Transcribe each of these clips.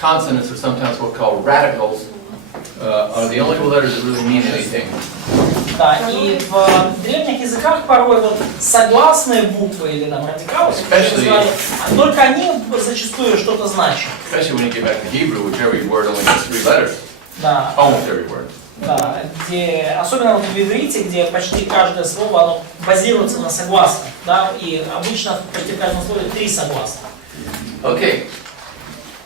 consonants, or sometimes what we call radicals, are the only letters that really mean anything. Да, и в древних языках порой вот согласные буквы или там радикалы, только они зачастую что-то значат. Especially when you get back to Hebrew, which every word only has 3 letters. Да. Almost every word. Да, где, особенно вот в иврите, где почти каждое слово оно базируется на согласных, да, и обычно почти в каждом слове 3 согласных. Okay,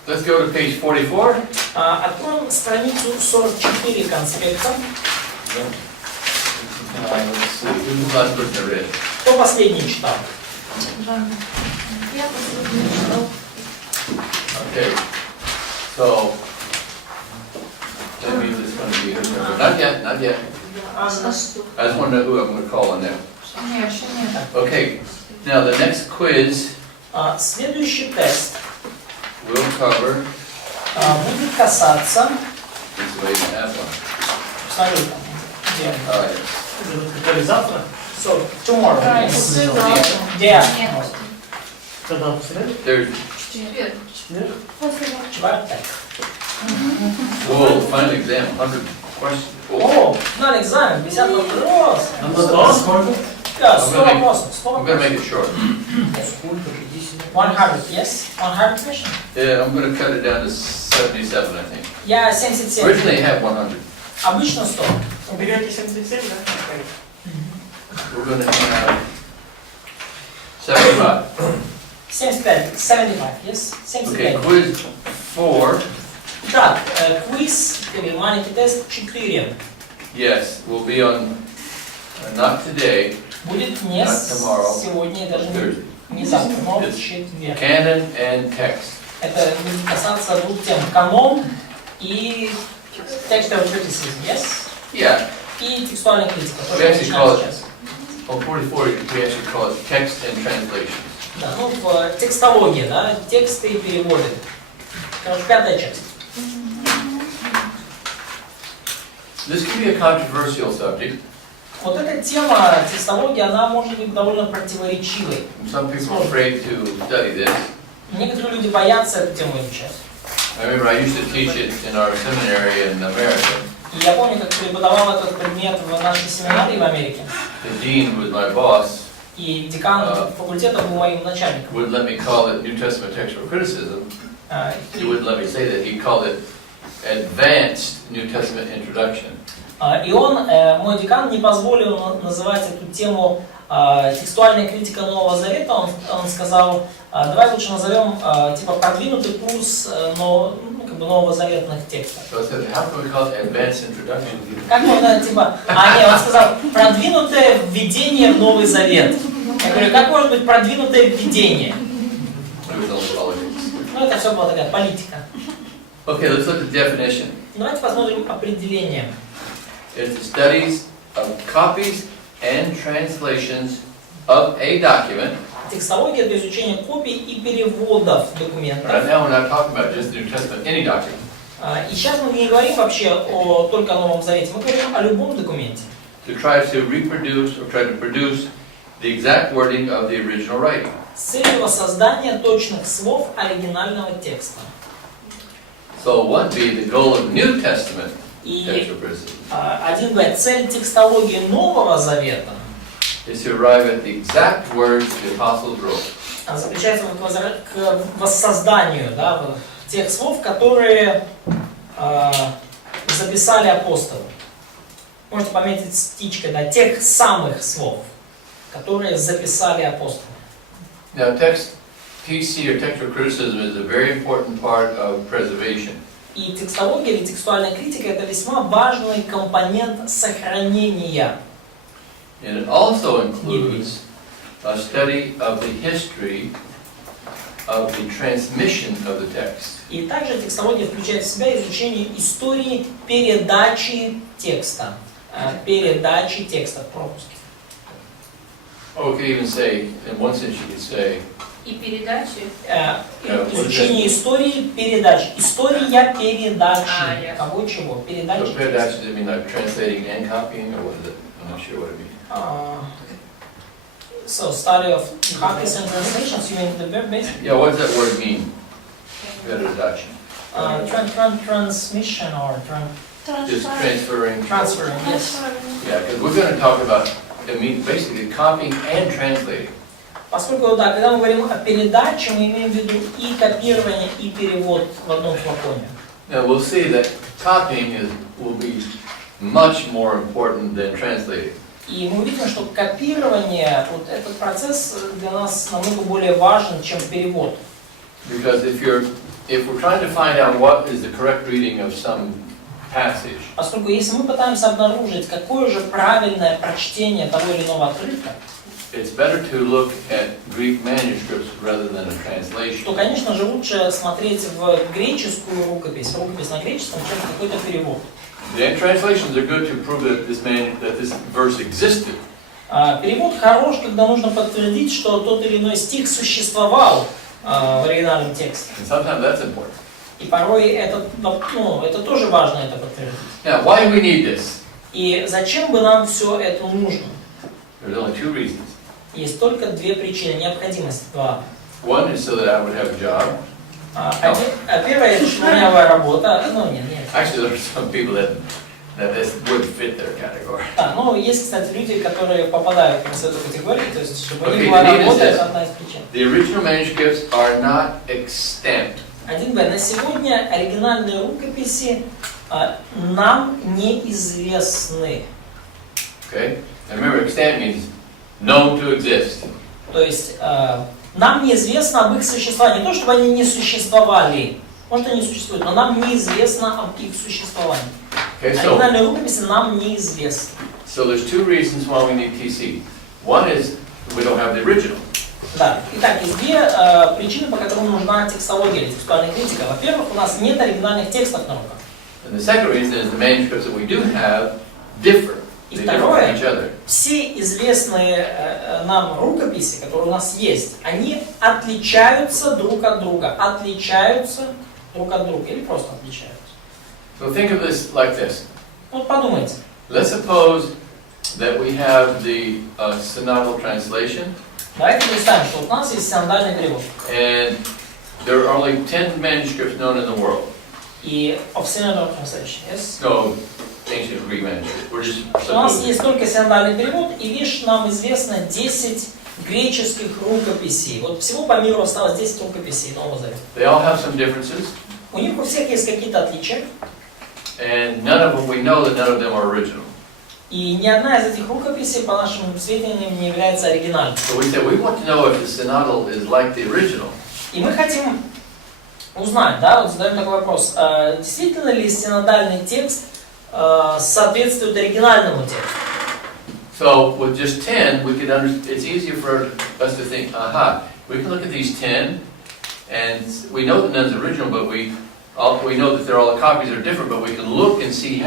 let's go to page 44. Откроем страницу 44 конспекта. Last person I read. Кто последний читал? Я последний читал. Okay, so that means it's going to be not yet, not yet. I just want to know who I'm going to call on now. Okay, now the next quiz Следующий тест will cover. Будет касаться. Абсолютно. Завтра? So, tomorrow. Где? Когда после? Четверг. Четверток. Whoa, final exam, 100 questions. О, финальный экзамен, 50 вопрос. Да, 100 вопросов. I'm going to make it short. 100, yes? 100 question? Yeah, I'm going to cut it down to 77, I think. Я 77. Originally I had 100. Обычно 100. Уберете 77, да? We're going to have 75. 75, 75, yes? 75. Okay, quiz 4. Так, квиз, или маленький тест 4. Yes, will be on, not today, Будет не сегодня, даже не завтра, но в четверг. canon and text. Это будет касаться двух тем. Канон и textual criticism, yes? Yeah. И текстуальная критика. We actually call it, on 44, we actually call it text and translation. Да, ну, текстология, да, тексты и переводы. Короче, 5-я часть. This can be a controversial subject. Вот эта тема текстологии, она может быть довольно противоречивой. Some people are afraid to study this. Некоторые люди боятся эту тему изучать. I remember I used to teach it in our seminary in America. И я помню, как преподавал этот предмет в нашей семинарии в Америке. The dean was my boss. И декан факультета был моим начальником. Would let me call it New Testament textual criticism. He wouldn't let me say that. He called it advanced New Testament introduction. И он, мой декан, не позволил называть эту тему текстуальная критика Нового Завета. Он сказал, давай лучше назовем типа продвинутый курс новозаветных текстов. So I said, how can we call it advanced introduction? Как можно, типа, нет, он сказал, продвинутое введение в Новый Завет. Я говорю, как может быть продвинутое введение? Ну, это все была такая политика. Okay, let's look at the definition. Давайте посмотрим определение. It's the studies of copies and translations of a document. Текстология — это изучение копий и переводов документов. Right now we're not talking about just the New Testament, any document. И сейчас мы не говорим вообще только о Новом Завете, мы говорим о любом документе. To try to reproduce or try to produce the exact wording of the original writing. С целью воссоздания точных слов оригинального текста. So what would be the goal of the New Testament И textual criticism? 1b. Цель текстологии Нового Завета Is to arrive at the exact words the apostles wrote. заключается к воссозданию, да, тех слов, которые записали апостолы. Можете пометить стичкой, да, тех самых слов, которые записали апостолы. Now, text TC or textual criticism is a very important part of preservation. И текстология или текстуальная критика — это весьма важный компонент сохранения. And it also includes a study of the history of the transmission of the text. И также текстология включает в себя изучение истории передачи текста. Передачи текста, пропуски. Or we could even say, in one sense you could say, И передачи. Изучение истории передачи. История передачи. Yes. Кого чего? Передачи so текста. perhaps does it mean like translating and copying, or what is it? I'm not sure what it means. So, study of copies and translations, you mean the verb basically? Yeah, what does that word mean? Передача. Transmission or Just transferring. transferring, yes. Yeah, because we're going to talk about, basically copying and translating. Поскольку, да, когда мы говорим о передаче, мы имеем в виду и копирование, и перевод в одном флаконе. Now we'll see that copying will be much more important than translating. И мы увидим, что копирование, вот этот процесс для нас намного более важен, чем перевод. Because if we're trying to find out what is the correct reading of some passage, Поскольку если мы пытаемся обнаружить, какое же правильное прочтение того или иного отрывка, it's better to look at Greek manuscripts rather than a translation. то, конечно же, лучше смотреть в греческую рукопись на греческом, чем в какой-то перевод. The translations are good to prove that this verse existed. Перевод хорош, когда нужно подтвердить, что тот или иной стих существовал в оригинальном тексте. And sometimes that's important. И порой это тоже важно это подтвердить. Now, why do we need this? И зачем бы нам все это нужно? There's only two reasons. Есть только две причины, необходимость. Два. One is so that I would have a job. Первое, это что у меня была работа. Нет. Actually, there are some people that this would fit their category. Есть, кстати, люди, которые попадают в эту категорию, то есть, чтобы у Okay, них была the need is работа, this. это одна из причин. The original manuscripts are not extant. 1Б. На сегодня оригинальные рукописи нам неизвестны. Okay? And remember, extant means known to exist. То есть нам неизвестно об их существовании. Не то, чтобы они не существовали. Может, они существуют, но нам неизвестно об их существовании. Okay, so Оригинальные рукописи нам неизвестны. there's two reasons why we need TC. One is we don't have the original. Да. Итак, есть две причины, по которым нужна текстология или текстуальная критика. Во-первых, у нас нет оригинальных текстов на руках. And the second reason is the manuscripts that we do have differ. И They differ from второе, each other. все известные нам рукописи, которые у нас есть, они отличаются друг от друга. Отличаются друг от друга. Или просто отличаются. So think of this like this. Вот подумайте. Let's suppose that we have the synodal translation, Давайте представим, что у нас есть синодальный перевод. and there are only 10 manuscripts known in the world. И of synodal translation, yes? No, ancient Greek manuscripts. We're just У нас supposing. есть только синодальный перевод, и лишь нам известно 10 греческих рукописей. Вот всего по миру осталось 10 рукописей Нового Завета. They all have some differences, У них у всех есть какие-то отличия, and none of them, we know that none of them are original. и ни одна из этих рукописей, по нашим сведениям, не является оригинальной. So we say we want to know if the synodal is like the original. И мы хотим узнать, да, вот задаем такой вопрос, действительно ли синодальный текст соответствует оригинальному тексту? So with just 10, we could it's easier for us to think, we can look at these 10, and we know that none's original, but we know that they're all the copies are different, but we can look and see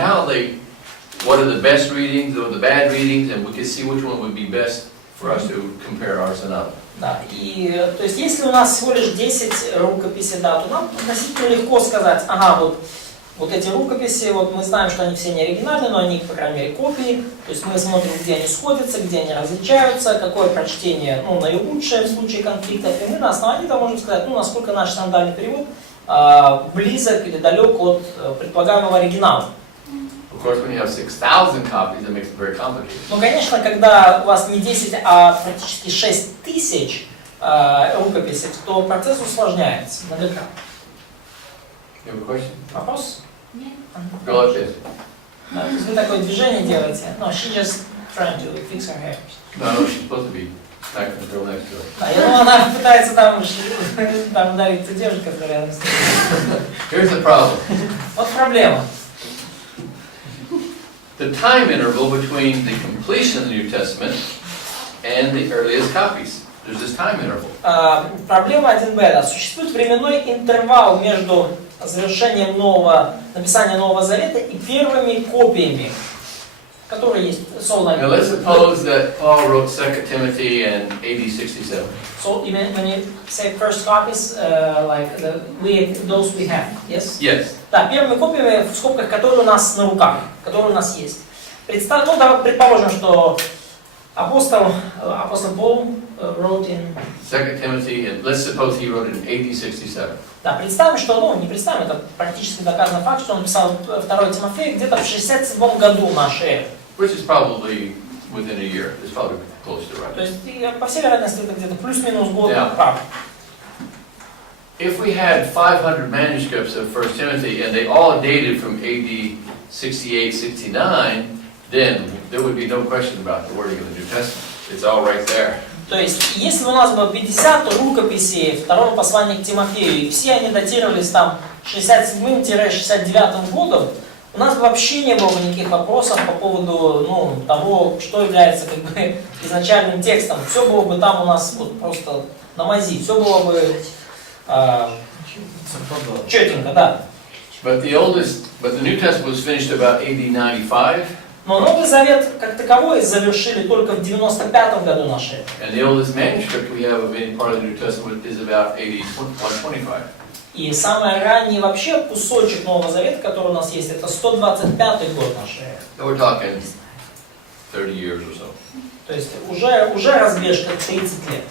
what are the best readings or the bad readings, and we can see which one would be best for us to compare our synopsis. Да, и то есть если у нас всего лишь 10 рукописей, да, то нам относительно легко сказать, вот эти рукописи, вот мы знаем, что они все не оригинальные, но они, по крайней мере, копии, то есть мы смотрим, где они сходятся, где они различаются, какое прочтение, наилучшее в случае конфликтов, и мы на основании этого можем сказать, насколько наш синодальный перевод близок или далек от предполагаемого оригинала. Of course, when you have 6,000 copies, it makes it very complicated. Ну, конечно, когда у вас не 10, а практически 6 тысяч рукописей, то процесс усложняется наверняка. You have a question? Вопрос? Нет. Go like this. Да, то есть вы такое движение делаете. No, she just trying to fix her hair. No, she's supposed to be back to the girl next to her. Да, я думаю, она пытается там ударить ту девушку, которая рядом с ней. Here's the problem. Вот проблема. The time interval between the completion of the New Testament and the earliest copies. There's this time interval. Проблема 1Б. Да. Существует временной интервал между завершением написания Нового Завета и первыми копиями, которые есть. Now let's suppose that Paul wrote 2 Timothy in AD 67. So when you say first copies, like those we have, yes? Yes. Да, первыми копиями, в скобках, которые у нас на руках, которые у нас есть. Предположим, что апостол Павел wrote in... 2 Timothy, and let's suppose he wrote it in AD 67. Да, представим, что, ну, не представим, это практически доказанный факт, что он написал 2 Тимофея где-то в 67 году нашей эры. Which is probably within a year. It's probably close to right. То есть, по всей вероятности, это где-то плюс-минус год Yeah. прав. If we had 500 manuscripts of 1 Timothy and they all dated from AD 68, 69, then there would be no question about the wording of the New Testament. It's all right there. То есть, если у нас было 50 рукописей второго послания к Тимофею, и все они датировались там 67-69 годом, у нас бы вообще не было никаких вопросов по поводу, ну, того, что является как бы изначальным текстом. Все было бы там у нас вот просто на мази, все было бы четенько, да. But the New Testament was finished about AD 95. Но Новый Завет как таковой завершили только в 95 году нашей эры. And the oldest manuscript we have of any part of the New Testament is about AD 125. И самый ранний вообще кусочек Нового Завета, который у нас есть, это 125 год нашей эры. So we're talking 30 years or so. То есть уже разбежка 30 лет.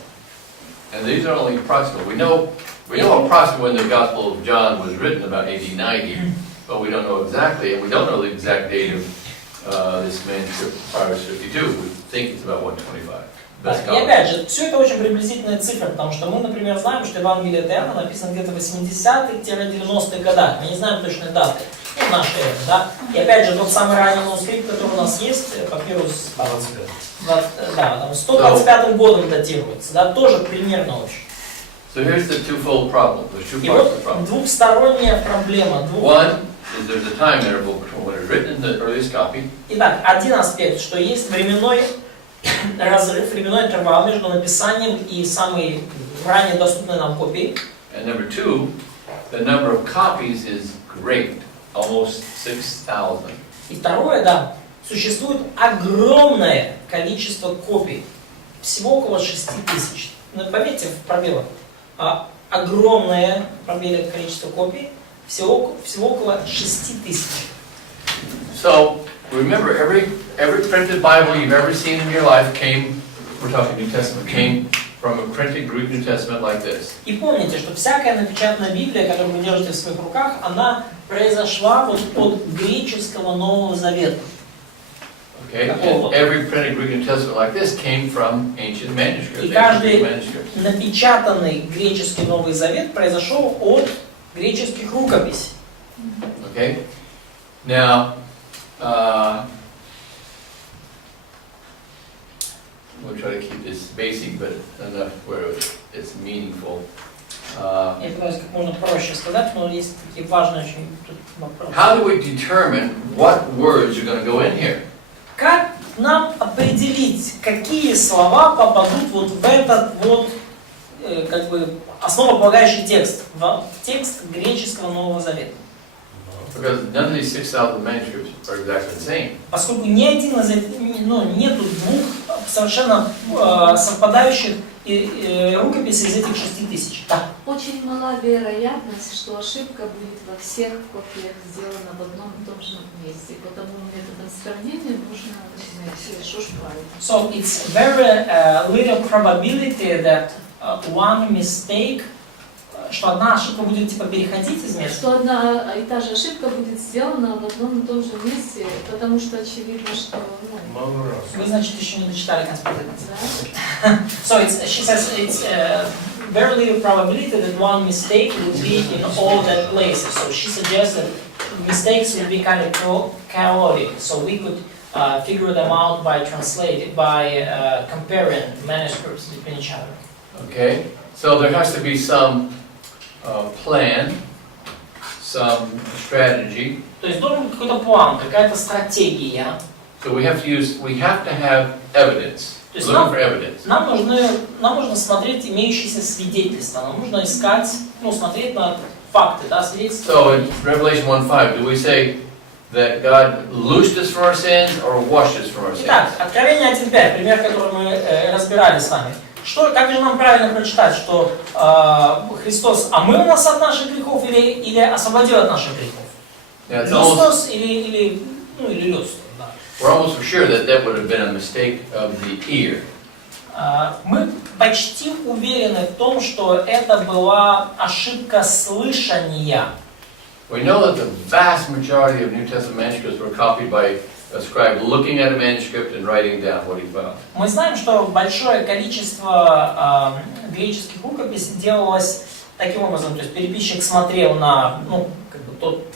And these are only approximate. We know approximately when the Gospel of John was written, about AD 90, but we don't know exactly, and we don't know the exact date of this manuscript prior to 52. We think it's about 125. И опять же, все это очень приблизительные цифры, потому что мы, например, знаем, что Евангелие от Иоанна написано где-то в 80-х-90-х годах. Мы не знаем точной даты, ну, нашей эры, да. И опять же, тот самый ранний манускрипт, который у нас есть, папирус, да, там 125 годом датируется, да, тоже примерно очень. So here's the twofold problem. There's two И parts вот of the problem. двухсторонняя проблема. One is there's a time interval between when it's written in the earliest copy Итак, один аспект, что есть временной разрыв, временной интервал между написанием и самой ранее доступной нам копией. and number two, the number of copies is great, almost 6,000. И второе, да, существует огромное количество копий, всего около 6000. Ну, пометьте в пробелах. Огромное пробеле количество копий, всего около 6000. So remember, every printed Bible you've ever seen in your life came, we're talking New Testament, came from a printed Greek New Testament like this. И помните, что всякая напечатанная Библия, которую вы держите в своих руках, она произошла вот от греческого Нового Завета. Okay, and every printed Greek New Testament like this came from ancient manuscripts. И ancient каждый Greek manuscripts. напечатанный греческий Новый Завет произошел от греческих рукописей. Okay, now we'll try to keep this basic, but enough where it's meaningful. Я пытаюсь как можно проще сказать, но есть такие важные очень тут вопросы. How do we determine what words are going to go in here? Как нам определить, какие слова попадут вот в этот вот как бы основополагающий текст, в текст греческого Нового Завета? Because none of these 6,000 manuscripts are exactly the same. Поскольку ни один из этих, ну, нету двух совершенно совпадающих рукописей из этих 6000. Да. Очень мала вероятность, что ошибка будет во всех копиях сделана в одном и том же месте. Потому методом сравнения нужно найти, что ж правильно. So it's very little probability that one mistake, что одна ошибка будет типа переходить из места. Что одна и та же ошибка будет сделана в одном и том же месте, потому что очевидно, что... Вы, значит, еще не дочитали конспект. Да? So she says it's very little probability that one mistake would be in all that places. So she suggests that mistakes would be kind of chaotic. So we could figure them out by comparing manuscripts between each other. Okay, so there has to be some plan, some strategy. То есть должен быть какой-то план, какая-то стратегия. So we have to have evidence. То есть Looking for evidence. нам нужно смотреть имеющиеся свидетельства, нам нужно искать, ну, смотреть на факты, да, свидетельства. So in Revelation 1:5, do we say that God loosed us from our sins or washed us from our sins? Итак, Откровение 1.5, пример, который мы разбирали с вами. Как же нам правильно прочитать, что Христос омыл нас от наших грехов или освободил от наших грехов? Люстос или люстос, да. We're almost for sure that would have been a mistake of the ear. Мы почти уверены в том, что это была ошибка слышания. We know that the vast majority of New Testament manuscripts were copied by a scribe looking at a manuscript and writing down what he found. Мы знаем, что большое количество греческих рукописей делалось таким образом, то есть переписчик смотрел на тот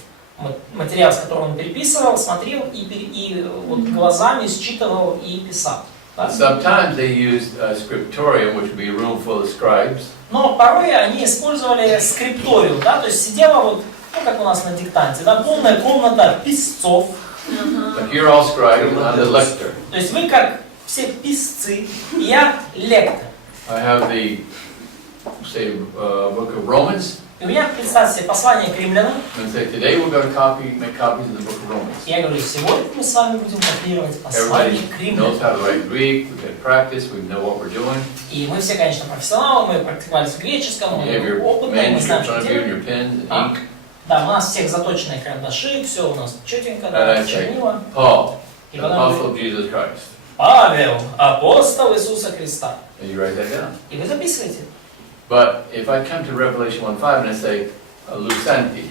материал, с которым он переписывал, смотрел и вот глазами считывал и писал. Sometimes they used a scriptorium, which would be a room full of scribes. Но порой они использовали скрипториум, да, то есть сидела вот, как у нас на диктанте, да, полная комната писцов. Like you're all scribes, I'm the lector. То есть вы как все писцы, и я лектор. I have the, say, book of Romans. И у меня, представьте себе, послание к римлянам. And say, today we're going to make copies of the book of Romans. Я говорю, сегодня мы с вами будем копировать послание к римлянам. Everybody knows how to write Greek, we can practice, we know what we're doing. И мы все, конечно, профессионалы, мы практиковались в греческом, мы опытные, мы знаем, что делаем. Да, у нас всех заточенные карандаши, все у нас четенько, да, чернила. Paul, И the потом apostle of Jesus Christ. Павел, апостол Иисуса Христа. And you write that down. И вы записываете. But if I come to Revelation 1:5 and I say, Lusanti.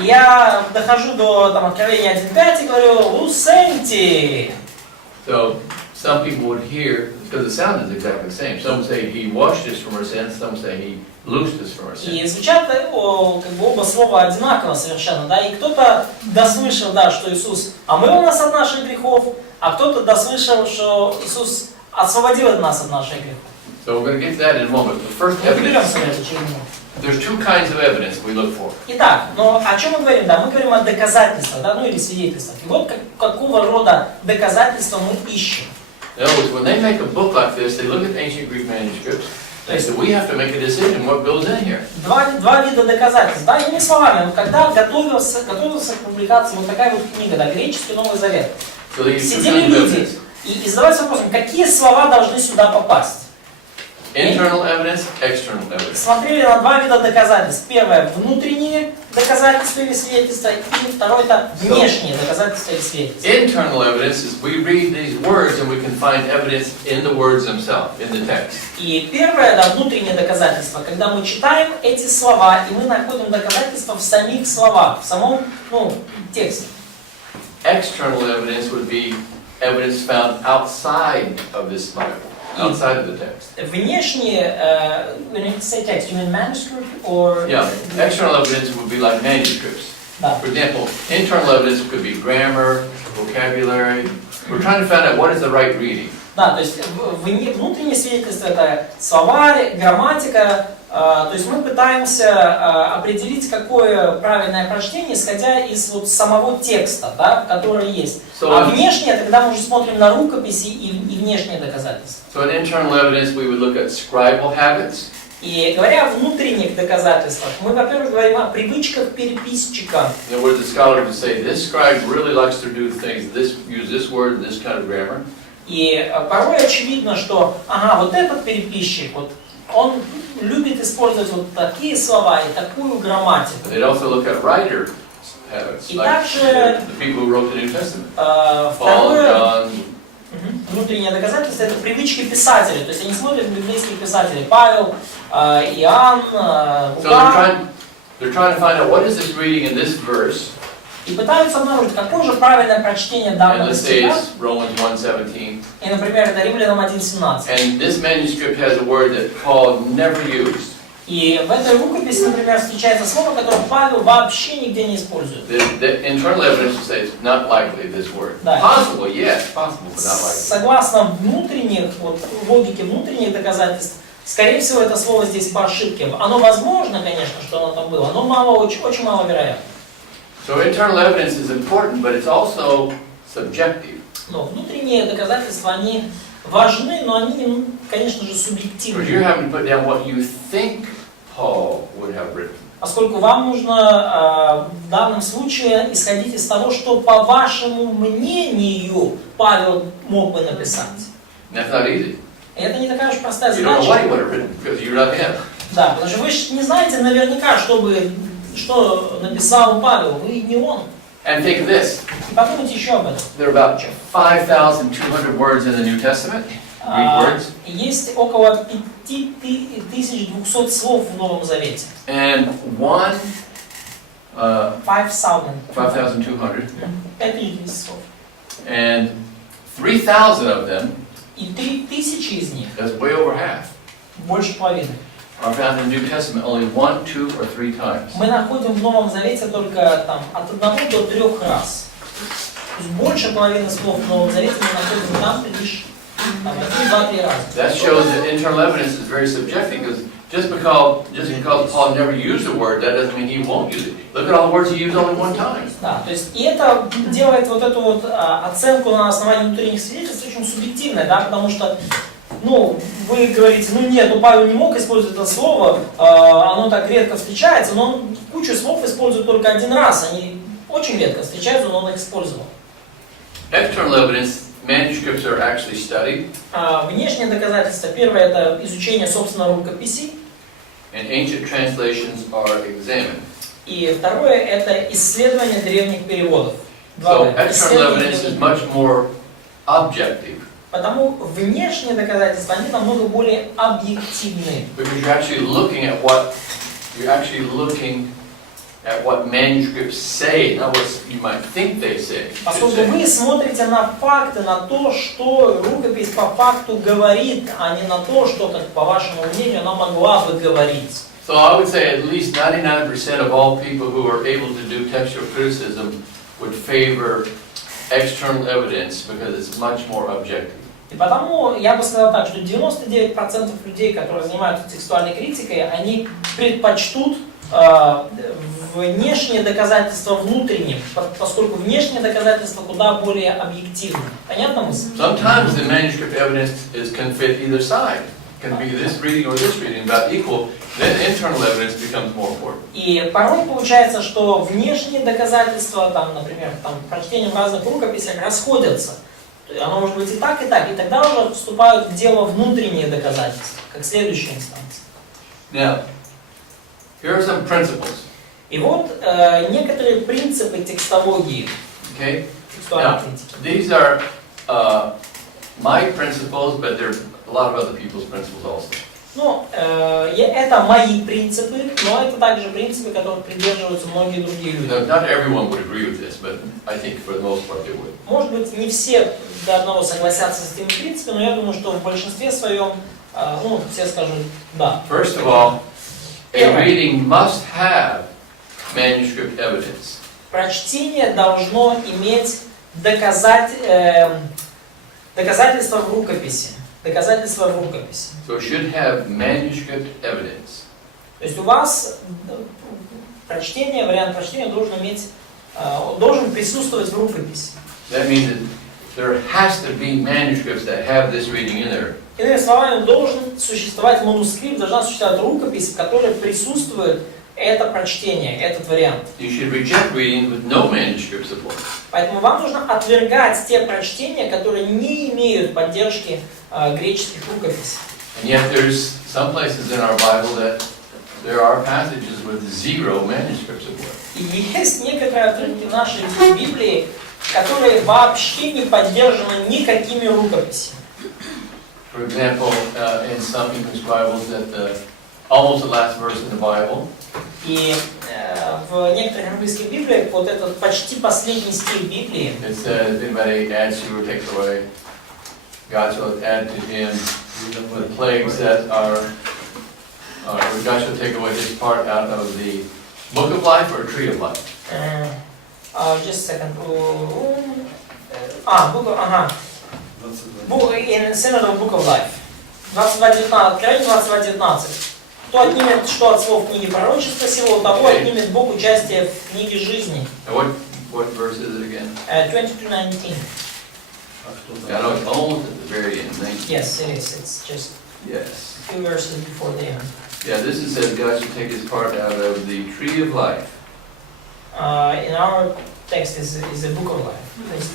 И я дохожу до Откровения 1.5 и говорю, Лусенти. So some people would hear, because the sound is exactly the same. Some say he washed us from our sins, some say he loosed us from our sins. И звучат оба слова одинаково совершенно, да, и кто-то дослышал, да, что Иисус омыл нас от наших грехов, а кто-то дослышал, что Иисус освободил нас от наших грехов. So we're going to get to that in a moment. But first, evidence. There's two kinds of evidence we look for. Итак, но о чем мы говорим? Да, мы говорим о доказательствах, да, ну или свидетельствах. И вот какого рода доказательства мы ищем. In other words, when they make a book like this, they look at ancient Greek manuscripts. They say, we have to make a decision what goes in here. Два вида доказательств, да, иными словами, когда готовился к публикации вот такая вот книга, да, Греческий Новый Завет, сидели люди и задавались вопросом, какие слова должны сюда попасть. Internal evidence, external evidence. Смотрели на два вида доказательств. Первое – внутренние доказательства или свидетельства, и второе – это внешние доказательства или свидетельства. Internal evidence is we read these words and we can find evidence in the words themselves, in the text. И первое – да, внутреннее доказательство, когда мы читаем эти слова, и мы находим доказательства в самих словах, в самом тексте. External evidence would be evidence found outside of this Bible. Outside of the text. Внешние, when you say text, you mean manuscript or? Yeah, external evidence would be like manuscripts. Да. For example, internal evidence could be grammar, vocabulary. We're trying to find out what is the right reading. Да, то есть внутренние свидетельства это словарь, грамматика. То есть мы пытаемся определить, какое правильное прочтение, исходя из вот самого текста, да, который есть. А внешнее, тогда мы уже смотрим на рукописи и внешние доказательства. So in internal evidence we would look at scribal habits. И говоря о внутренних доказательствах, мы, во-первых, говорим о привычках переписчика. You know, where the scholar would say, this scribe really likes to do things, use this word, this kind of grammar. И порой очевидно, что, вот этот переписчик, вот он любит использовать вот такие слова и такую грамматику. They'd also look at writer habits, И like также the people who wrote the New Testament. Второе внутреннее доказательство это привычки писателей. То есть они смотрят библейских писателей. Павел, Иоанн, Лука. They're trying to find out what is this reading in this verse. И пытаются обнаружить, какое же правильное прочтение данного стиха. Romans 1:17. И, например, это Римлянам 1:17. And this manuscript has a word that Paul never used. И в этой рукописи, например, встречается слово, которое Павел вообще нигде не использует. The internal evidence will say it's not likely this word. Да. Possible, yes, possible, but not likely. Согласно внутренних, логике внутренних доказательств, скорее всего, это слово здесь по ошибке. Оно возможно, конечно, что оно там было, но очень маловероятно. So internal evidence is important, but it's also subjective. Но внутренние доказательства, они важны, но они, конечно же, субъективны. Because you're having to put down what you think Paul would have written. Поскольку вам нужно в данном случае исходить из того, что по вашему мнению Павел мог бы написать. And that's not easy. И это не такая уж простая You don't know what he задача. would have written because you're not him. Да, потому что вы же не знаете наверняка, что написал Павел, вы не он. And think of this. И подумайте еще об этом. There are about 5,200 words in the New Testament. Greek words. Есть около 5200 слов в Новом Завете. And 5200. 5,200. 5200 слов. And 3,000 of them, И 3000 из них, that's way over half, больше половины, are found in the New Testament only 1, 2, or 3 times. мы находим в Новом Завете только там, от 1 до 3 раз. То есть больше половины слов в Новом Завете мы находим там лишь 2-3 раза. That shows that internal evidence is very subjective, because just because Paul never used the word, that doesn't mean he won't use it. Look at all the words he used only one time. Да, то есть и это делает вот эту вот оценку на основании внутренних свидетельств очень субъективной, да, потому что, ну, вы говорите, ну нет, ну Павел не мог использовать это слово, оно так редко встречается, но он кучу слов использует только один раз, они очень редко встречаются, но он их использовал. External evidence, manuscripts are actually studied, Внешние доказательства, первое это изучение собственной рукописи, and ancient translations are examined. и второе это исследование древних переводов. So external evidence is much more objective, Потому внешние доказательства, они намного более объективны. because you're actually looking at what manuscripts say, not what you might think they say. Поскольку вы смотрите на факты, на то, что рукопись по факту говорит, а не на то, что, как по вашему мнению, она могла бы говорить. So I would say at least 99% of all people who are able to do textual criticism would favor external evidence because it's much more objective. И потому я бы сказал так, что 99% людей, которые занимаются текстуальной критикой, они предпочтут внешние доказательства внутренним, поскольку внешние доказательства куда более объективны. Понятно мысль? Sometimes the manuscript evidence can fit either side. Can be this reading or this reading, about equal. Then internal evidence becomes more important. И порой получается, что внешние доказательства, там, например, там, прочтение в разных рукописях расходятся. Оно может быть и тогда уже вступают в дело внутренние доказательства, как следующая инстанция. Now, here are some principles. И вот некоторые принципы текстологии, Okay? текстуальной Now, критики. these are my principles, but there are a lot of other people's principles also. Ну, это мои принципы, но это также принципы, которых придерживаются многие другие люди. Now, not everyone would agree with this, but I think for the most part they would. Может быть, не все до одного согласятся с этими принципами, но я думаю, что в большинстве своем, ну, все скажут «да». First of all, a reading must have manuscript evidence. Прочтение должно иметь доказательства в рукописи. Доказательства в рукописи. So it should have manuscript evidence. То есть у вас вариант прочтения должен присутствовать в рукописи. That means that there has to be manuscripts that have this reading in there. Иными словами, должен существовать манускрипт, должна существовать рукопись, в которой присутствует это прочтение, этот вариант. You should reject readings with no manuscript support. Поэтому вам нужно отвергать те прочтения, которые не имеют поддержки греческих рукописей. And yet there's some places in our Bible that there are passages with zero manuscript support. И есть некоторые отрывки в нашей Библии, которые вообще не поддержаны никакими рукописями. For example, in some English Bibles, that almost the last verse in the Bible, И в некоторых английских Библиях вот этот почти последний стих Библии, it says, if anybody adds to or takes away, God shall add to him the plagues that are, God shall take away his part out of the book of life or tree of life. just a second. In Synod Book of Life. 22.19, Откровение 22.19. Кто отнимет что от слов книги пророчества сего, у того отнимет Бог участие в книге жизни. And what verse is it again? 22:19. I know it's almost at the very end. 19. Yes, it is. It's just Yes. a few verses before the end. Yeah, this is says God should take his part out of the tree of life. In our text is a book of life. То есть,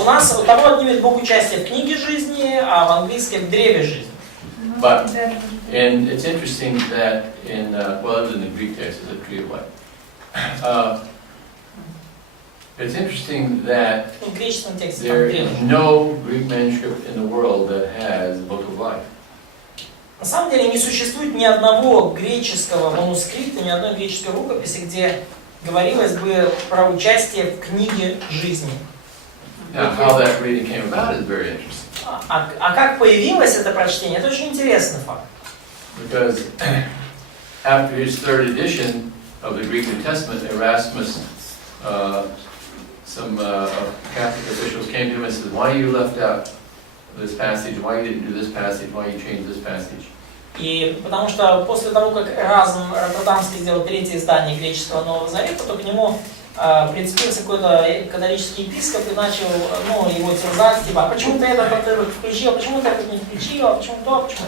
у нас у того отнимет Бог участие в книге жизни, а в английском в древе жизни. But, and it's interesting that in, well, in the Greek text, it's a tree of life. It's interesting that Ну, в греческом тексте там there is древний. no Greek manuscript in the world that has the Book of Life. На самом деле не существует ни одного греческого манускрипта, ни одной греческой рукописи, где говорилось бы про участие в книге жизни. Now, how that reading came about is very interesting. А как появилось это прочтение, это очень интересный факт. Because after his third edition of the Greek New Testament, Erasmus, some Catholic officials came to him and said, "Why you left out this passage? Why you didn't do this passage? Why you changed this passage?" И потому что после того, как Эразм Роттердамский сделал третье издание греческого Нового Завета, то к нему прицепился какой-то католический епископ и начал его терзать, типа, а почему ты этот отрывок включил, почему ты этот не включил, а почему то, а почему?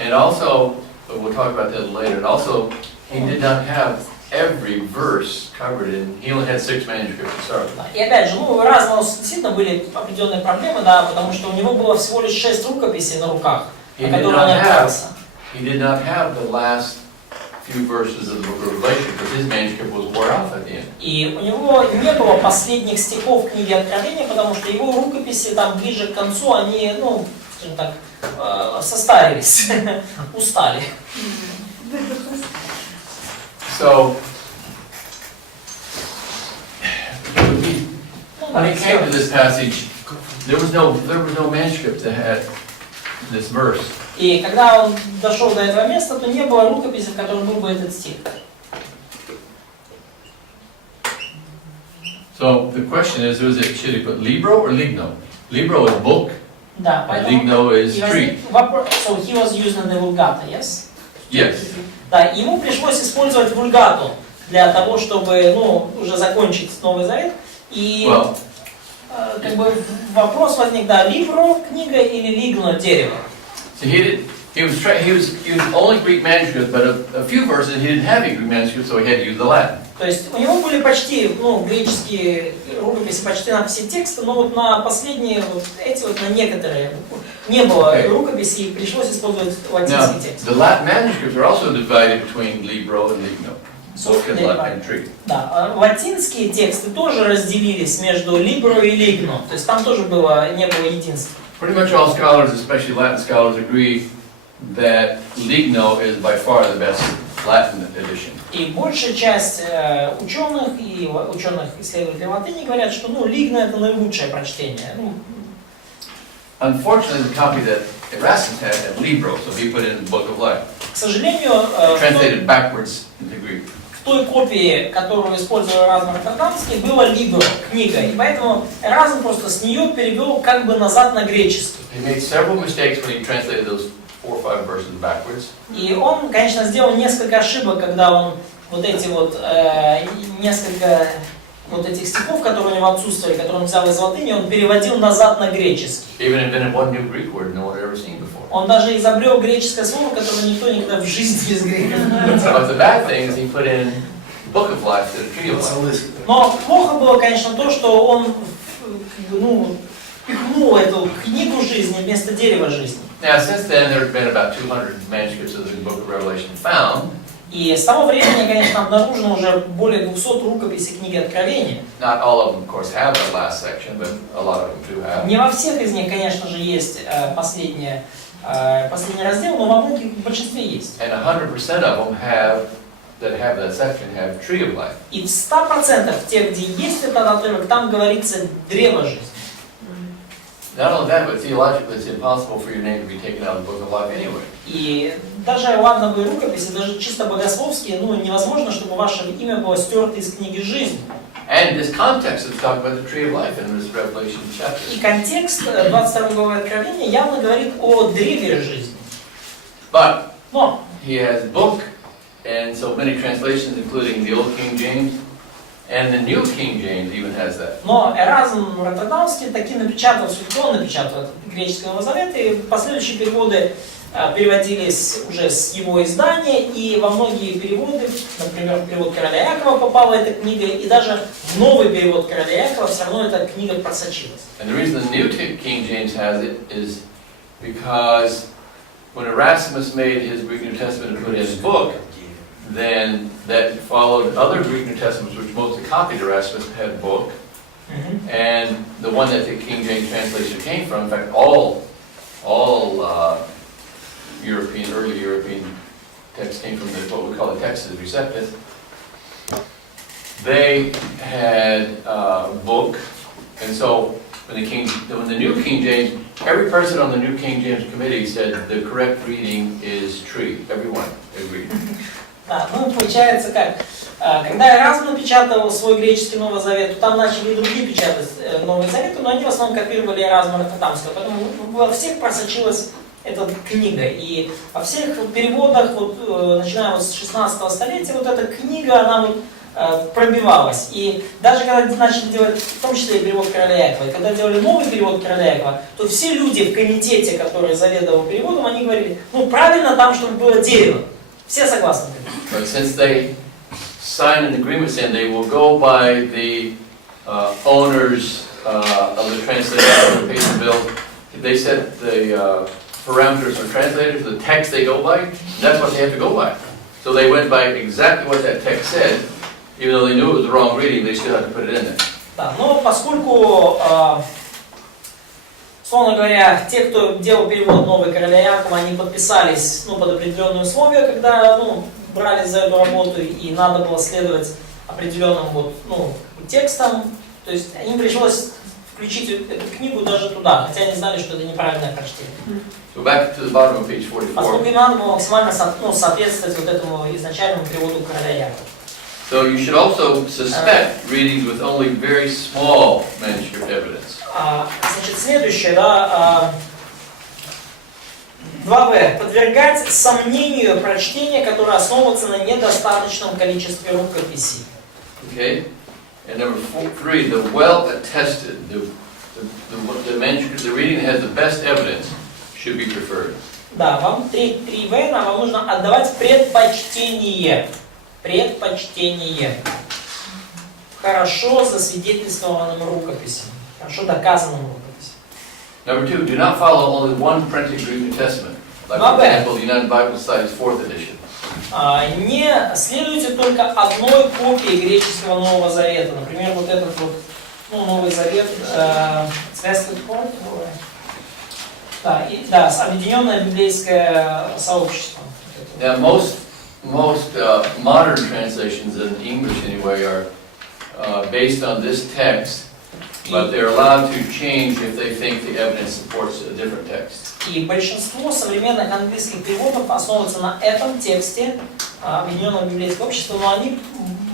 And also, but we'll talk about that later, and also, he did not have every verse covered in, he only had 6 manuscripts to start with. И опять же, у Эразма действительно были определенные проблемы, да, потому что у него было всего лишь 6 рукописей на руках, на которые он опирался. He did not have the last few verses of the book of Revelation, because his manuscript was wore off at the end. И у него не было последних стихов книги Откровения, потому что его рукописи там ближе к концу, они, скажем так, состарились, устали. So, when he came to this passage, there was no manuscript that had this verse. И когда он дошел до этого места, то не было рукописи, в которой был бы этот стих. So the question is, should he put libro or ligno? Libro is book, Да, and поэтому ligno is tree. вопрос, so he was using the Vulgata, yes? Yes. Да, ему пришлось использовать вульгату для того, чтобы, уже закончить Новый Завет. И как бы вопрос возник, да, либро книга или лигно дерево. So he was only Greek manuscript, but a few verses he didn't have a Greek manuscript, so he had to use the Latin. То есть у него были почти, греческие рукописи почти на все тексты, но вот на последние, на некоторые не было рукописи, и пришлось использовать латинский текст. The Latin manuscripts are also divided between libro and ligno. Book and Latin tree. Да, латинские тексты тоже разделились между libro и ligno, то есть там тоже не было единства. Pretty much all scholars, especially Latin scholars, agree that ligno is by far the best Latin edition. И большая часть ученых и исследователей латыни говорят, что лигно это наилучшее прочтение. Unfortunately, the copy that Erasmus had libro, so he put it in the Book of Life. К сожалению, Translated backwards into Greek. в той копии, которую использовал Эразм Роттердамский, было либро, книга, и поэтому Эразм просто с нее перевел как бы назад на греческий. He made several mistakes when he translated those 4 or 5 verses backwards. И он, конечно, сделал несколько ошибок, когда он несколько этих стихов, которые у него отсутствовали, которые он взял из латыни, он переводил назад на греческий. Even invented one new Greek word no one had ever seen before. Он даже изобрел греческое слово, которое никто никогда в жизни не изобрел. But the bad thing is he put in Book of Life to the Tree of Life. Но плохо было, конечно, то, что он впихнул эту книгу жизни вместо дерева жизни. Now, since then, there have been about 200 manuscripts of the Book of Revelation found. И с того времени, конечно, обнаружено уже более 200 рукописей книги Откровения. Not all of them, of course, have that last section, but a lot of them do have. Не во всех из них, конечно же, есть последний раздел, но во многих, в большинстве есть. And 100% of them that have that section have Tree of Life. И в 100% тех, где есть этот отрывок, там говорится древо жизни. Not only that, but theologically, it's impossible for your name to be taken out of the Book of Life anyway. И даже ладновые рукописи, даже чисто богословские, невозможно, чтобы ваше имя было стерто из книги жизни. And this context is talking about the Tree of Life in this Revelation chapter. И контекст 22 главы Откровения явно говорит о древе жизни. But Но he has book, and so many translations, including the Old King James, and the New King James even has that. Но Эразм Роттердамский таки напечатал, он напечатал греческий Новый Завет, и последующие переводы переводились уже с его издания, и во многие переводы, например, в перевод короля Якова попала эта книга, и даже в новый перевод короля Якова все равно эта книга просочилась. And the reason the New King James has it is because when Erasmus made his Greek New Testament and put it in his book, then that followed other Greek New Testaments, which mostly copied Erasmus, had book. And the one that the King James translation came from, in fact, all European, early European texts came from what we call the Textus Receptus. They had a book, and so when the New King James, every person on the New King James committee said the correct reading is tree. Everyone agreed. Да, ну получается как, когда Эразм напечатал свой греческий Новый Завет, то там начали и другие печатать Новые Заветы, но они в основном копировали Эразма Роттердамского, поэтому во всех просочилась эта книга, и во всех переводах, вот, начиная вот с 16 столетия, вот эта книга, она вот пробивалась. И даже когда начали делать, в том числе и перевод Короля Якова, и когда делали новый перевод Короля Якова, то все люди в комитете, которые заведовал переводом, они говорили, ну правильно там, чтобы было дерево. Все согласны. But since they signed an agreement saying they will go by the owners of the translation, paid the bill, they set the parameters for translators, the text they go by, that's what they have to go by. So they went by exactly what that text said, even though they knew it was the wrong reading, they still had to put it in there. Да, но поскольку, условно говоря, те, кто делал перевод Нового Короля Якова, они подписались под определенные условия, когда брались за эту работу, и надо было следовать определенным текстам, то есть им пришлось включить эту книгу даже туда, хотя они знали, что это неправильное прочтение. So back to the bottom of page 44. Поскольку им надо было максимально соответствовать вот этому изначальному переводу Короля Якова. So you should also suspect readings with only very small manuscript evidence. Значит, следующее, 2В. Подвергать сомнению прочтения, которое основывается на недостаточном количестве рукописей. Okay? And number 3, the well-attested, the manuscript, the reading that has the best evidence should be preferred. Да, вам 3В, вам нужно отдавать предпочтение. Предпочтение. Хорошо засвидетельствованным рукописям. Хорошо доказанным рукописям. Number 2, do not follow only one printed Greek New Testament. Like, for example, the United Bible Society's 4th edition. Не следуйте только одной копии греческого Нового Завета. Например, вот этот Новый Завет, Объединенное Библейское Сообщество. Now, most modern translations in English anyway are based on this text, but they're allowed to change if they think the evidence supports a different text. И большинство современных английских переводов основываются на этом тексте Объединенного Библейского Общества, но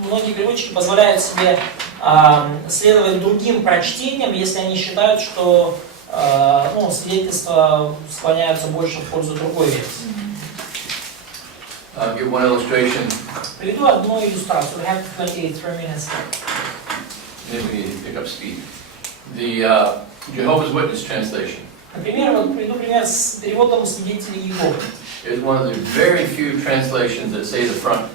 многие переводчики позволяют себе следовать другим прочтениям, если они считают, что свидетельства склоняются больше в пользу другой версии. I'll give one illustration. Приведу одну иллюстрацию. We have 23 minutes. Maybe we need to pick up speed. The Jehovah's Witness translation. Например, приведу пример с переводом свидетелей Иеговы. It's one of the very few translations that say the front,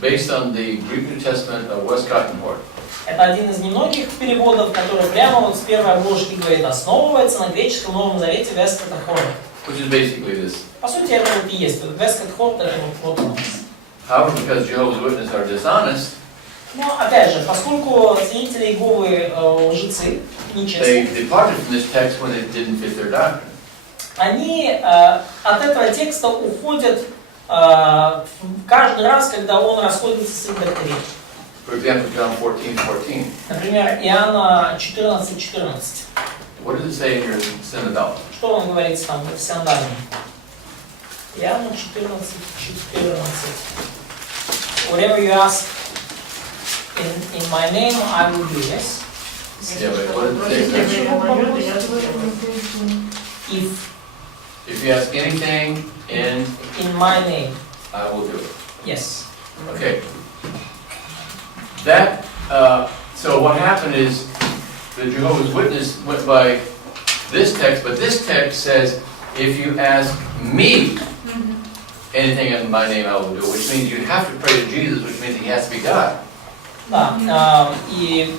based on the Greek New Testament of Westcott and Hort. Это один из немногих переводов, который прямо с первой обложки говорит, основывается на греческом Новом Завете Весткота Хорта. Which is basically this. По сути, это и есть. Весткот Хорт это вот он. However, because Jehovah's Witnesses are dishonest, но опять же, поскольку свидетели Иеговы лжецы, нечестные, they departed from this text when it didn't fit their doctrine. Они от этого текста уходят каждый раз, когда он расходится с их доктриной. For example, John 14:14. Например, Иоанна 14:14. What does it say in your synodality? Что он говорит там в синодальном? Иоанна 14:14. Whatever you ask in my name, I will do this. Yeah, but what does it say? If you ask anything in my name, I will do it. Yes. Okay. That, so what happened is the Jehovah's Witness went by this text, but this text says, if you ask me anything in my name, I will do it, which means you have to pray to Jesus, which means he has to be God. Да, и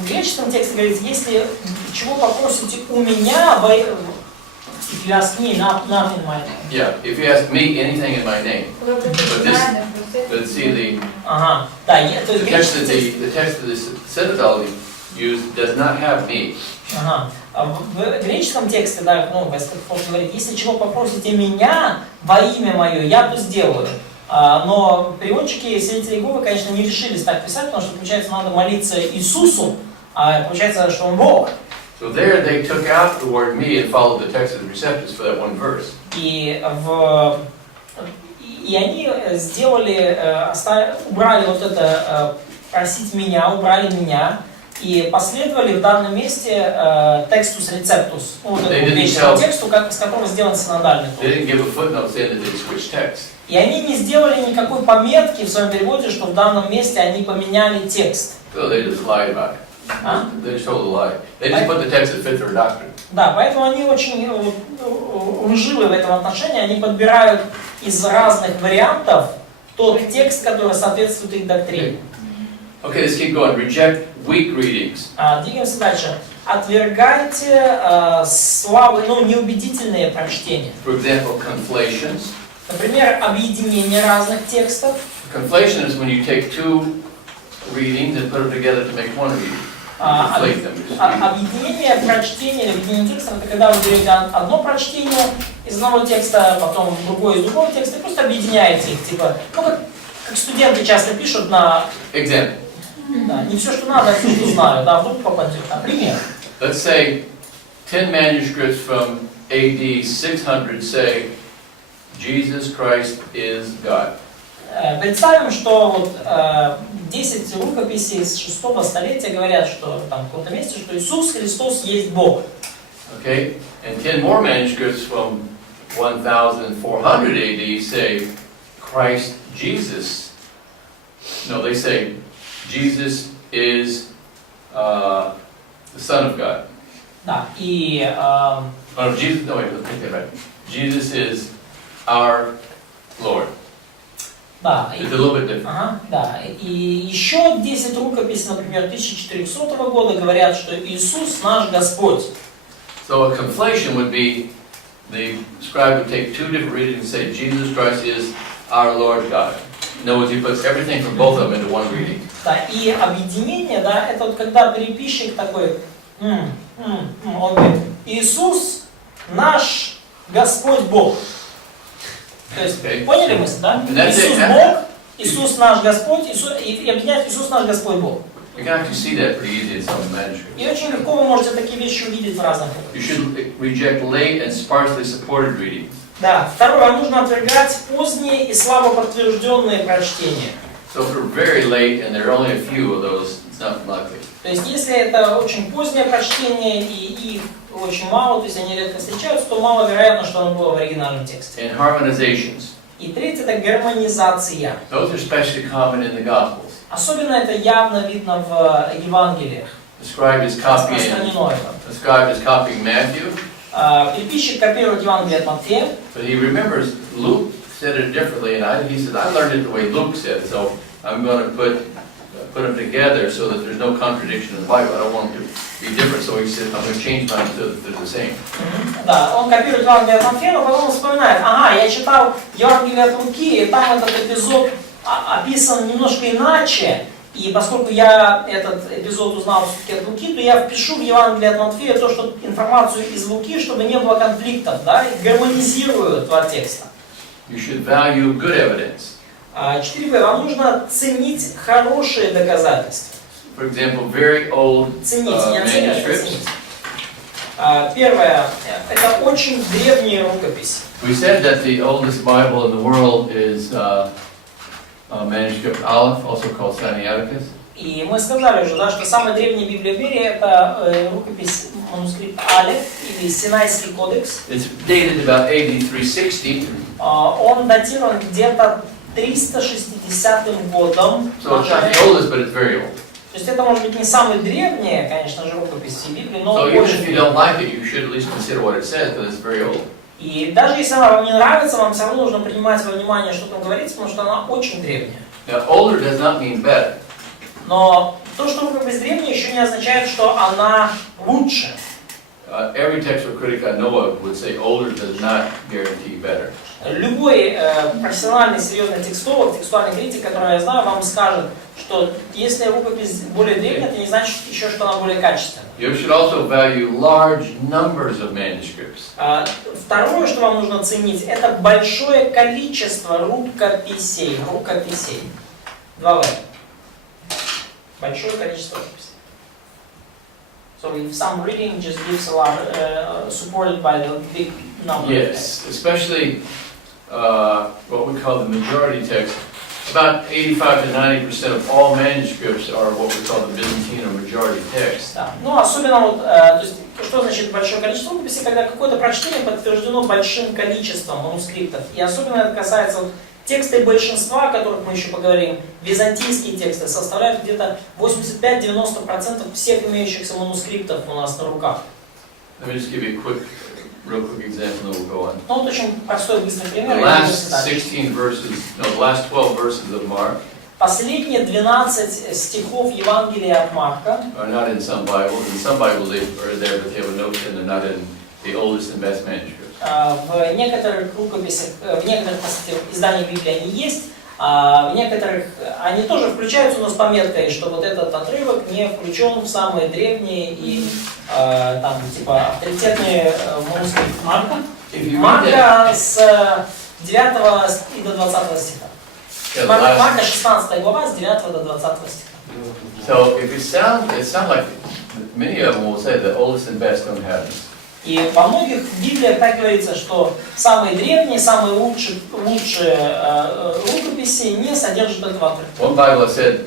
в греческом тексте говорится, если чего попросите у меня, if you ask me, not in my name. Yeah, if you ask me anything in my name. But this, But see, the Ага. Да, то есть the text that the Citadel used does not have me. Ага. В греческом тексте, да, ну, Господь говорит, если чего попросите меня во имя мое, я то сделаю. Но переводчики, свидетели Иеговы, конечно, не решились так писать, потому что, получается, надо молиться Иисусу, а получается, что Он Бог. So there they took out the word me and followed the text of the preceptors for that one verse. И они сделали, убрали вот это просить меня, убрали меня, и последовали в данном месте текстус рецептус, вот этому вечному тексту, с которого сделан синодальный текст. И они не сделали никакой пометки в своем переводе, что в данном месте они поменяли текст. So they just lied about it. They just told a lie. They just put the text that fit their doctrine. Да, поэтому они очень лживы в этом отношении, они подбирают из разных вариантов тот текст, который соответствует их доктрине. Okay, let's keep going. Reject weak readings. Двигаемся дальше. Отвергайте слабые, неубедительные прочтения. For example, conflations. Например, объединение разных текстов. Conflation is when you take two readings and put them together to make one reading. Объединение прочтения или объединение текста — это когда вы берете одно прочтение из одного текста, потом другое из другого текста, и просто объединяете их. Типа, как студенты часто пишут на... Example. Да, не все, что надо, отсюда знаю, да, вдруг попадет. Например. Let's say 10 manuscripts from AD 600 say Jesus Christ is God. Представим, что вот 10 рукописей с 6 столетия говорят, что там в каком-то месте, что Иисус Христос есть Бог. Okay, and 10 more manuscripts from 1400 AD say Christ Jesus. No, they say Jesus is the Son of God. Да, и... Jesus, no, wait, let's take that right. Jesus is our Lord. Да, It's a little bit different. Ага, да. И еще 10 рукописей, например, 1400 года говорят, что Иисус наш Господь. So a conflation would be the scribe would take two different readings and say Jesus Christ is our Lord God. In other words, he puts everything from both of them into one reading. Да, и объединение, да, это вот когда переписчик такой, он говорит, Иисус наш Господь Бог. То есть, поняли мысль, да? Иисус Бог, Иисус наш Господь, и объединяет Иисус наш Господь Бог. You can actually see that pretty easy in some manuscripts. И очень легко вы можете такие вещи увидеть в разных. You should reject late and sparsely supported readings. Да, второе, нужно отвергать поздние и слабо подтвержденные прочтения. So if they're very late and there are only a few of those, it's not likely. То есть, если это очень позднее прочтение и их очень мало, то есть они редко встречаются, то маловероятно, что оно было в оригинальном тексте. And harmonizations. И третье — это гармонизация. Those are especially common in the Gospels. Особенно это явно видно в Евангелиях. The scribe is copying Matthew. Переписчик копирует Евангелие от Матфея. But he remembers Luke said it differently, and he said, I learned it the way Luke said, so I'm going to put them together so that there's no contradiction in the Bible. I don't want them to be different, so he said, I'm going to change mine so that they're the same. Да, он копирует Евангелие от Матфея, но потом вспоминает, я читал Евангелие от Луки, и там этот эпизод описан немножко иначе, и поскольку я этот эпизод узнал все-таки от Луки, то я впишу в Евангелие от Матфея то, что информацию из Луки, чтобы не было конфликтов, да, и гармонизирую два текста. You should value good evidence. 4b. Вам нужно ценить хорошие доказательства. For example, very old manuscripts. Первое, это очень древние рукописи. We said that the oldest Bible in the world is manuscript Aleph, also called Sinaiticus. И мы сказали уже, да, что самая древняя Библия в мире — это рукопись, манускрипт Алеф или Синайский кодекс. It's dated about AD 360. Он датирован где-то 360 годом. So it's not the oldest, but it's very old. То есть это может быть не самая древняя, конечно же, рукопись Библии, но So even очень if you don't like it, you should at least consider what it says, because it's very old. И даже если она вам не нравится, вам все равно нужно принимать во внимание, что там говорится, потому что она очень древняя. Now, older does not mean better. Но то, что рукопись древняя, еще не означает, что она лучше. every textual critic I know of would say older does not guarantee better. Любой профессиональный, серьезный текстолог, текстуальный критик, который я знаю, вам скажет, что если рукопись более древняя, это не значит еще, что она более качественная. You should also value large numbers of manuscripts. Второе, что вам нужно ценить, это большое количество рукописей. Два В. Большое количество рукописей. So if some reading just gives a lot, supported by the big number. Yes, especially what we call the majority text. About 85 to 90% of all manuscripts are what we call the Byzantine or majority text. Да. Ну, особенно вот, то есть, что значит большое количество рукописей, когда какое-то прочтение подтверждено большим количеством манускриптов. И особенно это касается вот, тексты большинства, о которых мы еще поговорим, византийские тексты, составляют где-то 85-90% всех имеющихся манускриптов у нас на руках. Let me just give you a real quick example, and then we'll go on. Ну, вот очень простой, быстрый пример. The last 16 verses, no, the last 12 verses of Mark Последние 12 стихов Евангелия от Марка are not in some Bibles. In some Bibles they are there, but they have a note and they're not in the oldest and best manuscripts. в некоторых рукописях, в некоторых изданиях Библии они есть, а в некоторых они тоже включаются, но с пометкой, что вот этот отрывок не включен в самые древние и там типа авторитетные манускрипты Марка. Марка с 9 и до 20 стиха. Марка 16 глава с 9 до 20 стиха. So if it sounds like many of them will say the oldest and best don't have this. И во многих Библиях так говорится, что самые древние, самые лучшие рукописи не содержат этого отрывка. One Bible said,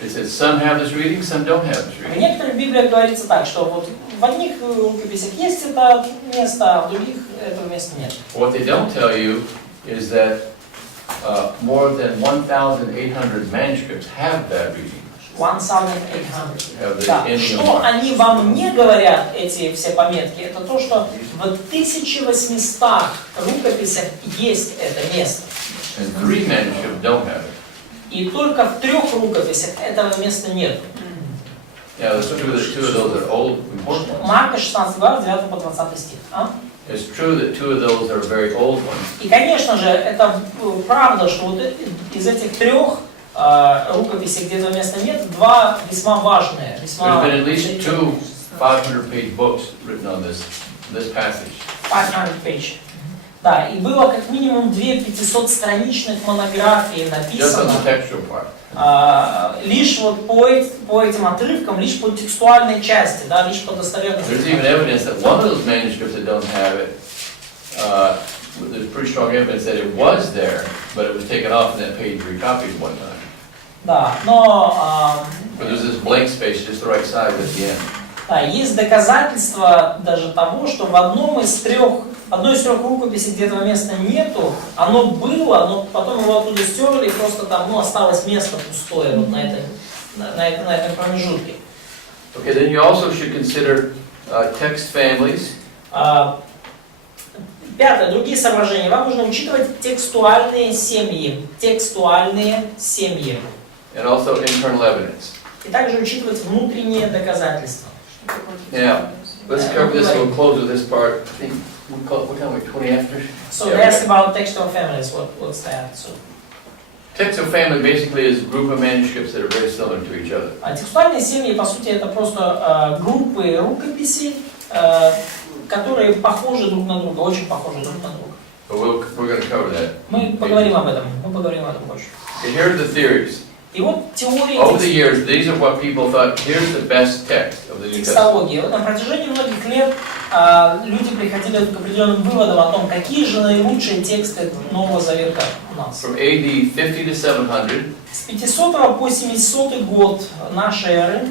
it says some have this reading, some don't have this В reading. некоторых Библиях говорится так, что вот в одних рукописях есть это место, а в других этого места нет. What they don't tell you is that more than 1,800 manuscripts have that reading. 1800. Да. Что они вам не говорят, эти все пометки, это то, что в 1800 рукописях есть это место. And 3 manuscripts don't have it. И только в 3 рукописях этого места нет. Yeah, it's true that 2 of those are old, important ones. Марка 16 глава, 9 по 20 стих. It's true that 2 of those are very old ones. И, конечно же, это правда, что вот из этих 3 рукописей, где этого места нет, 2 весьма важные. There's been at least 2 500-page books written on this passage. 500 page. Да, и было как минимум 2 500-страничных монографии Just on написано the textual part. лишь вот по этим отрывкам, лишь по текстуальной части, да, лишь по достоверности. There's even evidence that one of those manuscripts that don't have it, there's pretty strong evidence that it was there, but it was taken off and that page recopied one time. Да, но But there's this blank space just the right size at the end. да, есть доказательства даже того, что в одной из 3 рукописей, где этого места нету, оно было, но потом его оттуда стерли, и просто там осталось место пустое вот на этом промежутке. Okay, then you also should consider text families. Пятое, другие соображения. Вам нужно учитывать текстуальные семьи. And also internal evidence. И также учитывать внутренние доказательства. Now, let's cover this. We'll close with this part. I think what time are we? 20 after. So they ask about textual families. What's that? So, Textual family basically is a group of manuscripts that are very similar to each other. текстуальные семьи, по сути, это просто группы рукописей, которые похожи друг на друга, очень похожи друг на друга. But we're going to cover that. Мы поговорим об этом больше. Okay, here are the theories. И вот теории Over the years, these are what people thought. Here's the best text of the New Testament. текстологии. Вот на протяжении многих лет люди приходили к определенным выводам о том, какие же наилучшие тексты Нового Завета у нас. From AD 50 to 700, С 500 по 700 год нашей эры,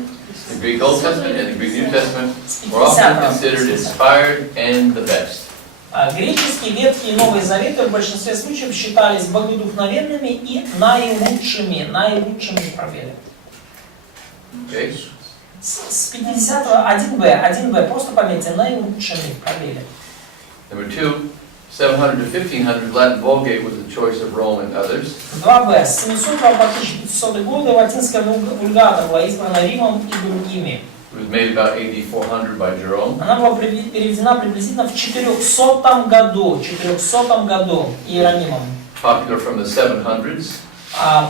the Greek Old Testament and the Greek New Testament were often considered inspired and the best. греческий Ветхий и Новый Заветы в большинстве случаев считались богодухновенными и наилучшими пробели. Okay? С 50-го 1b, просто пометьте, наилучшими пробели. Number 2, 700 to 1500, Latin Vulgate was the choice of Rome and others. 2b, с 700 по 1500 годы латинская вульгата была избрана Римом и другими. It was made about AD 400 by Jerome. Она была переведена приблизительно в 400 году Иеронимом. Popular from the 700s.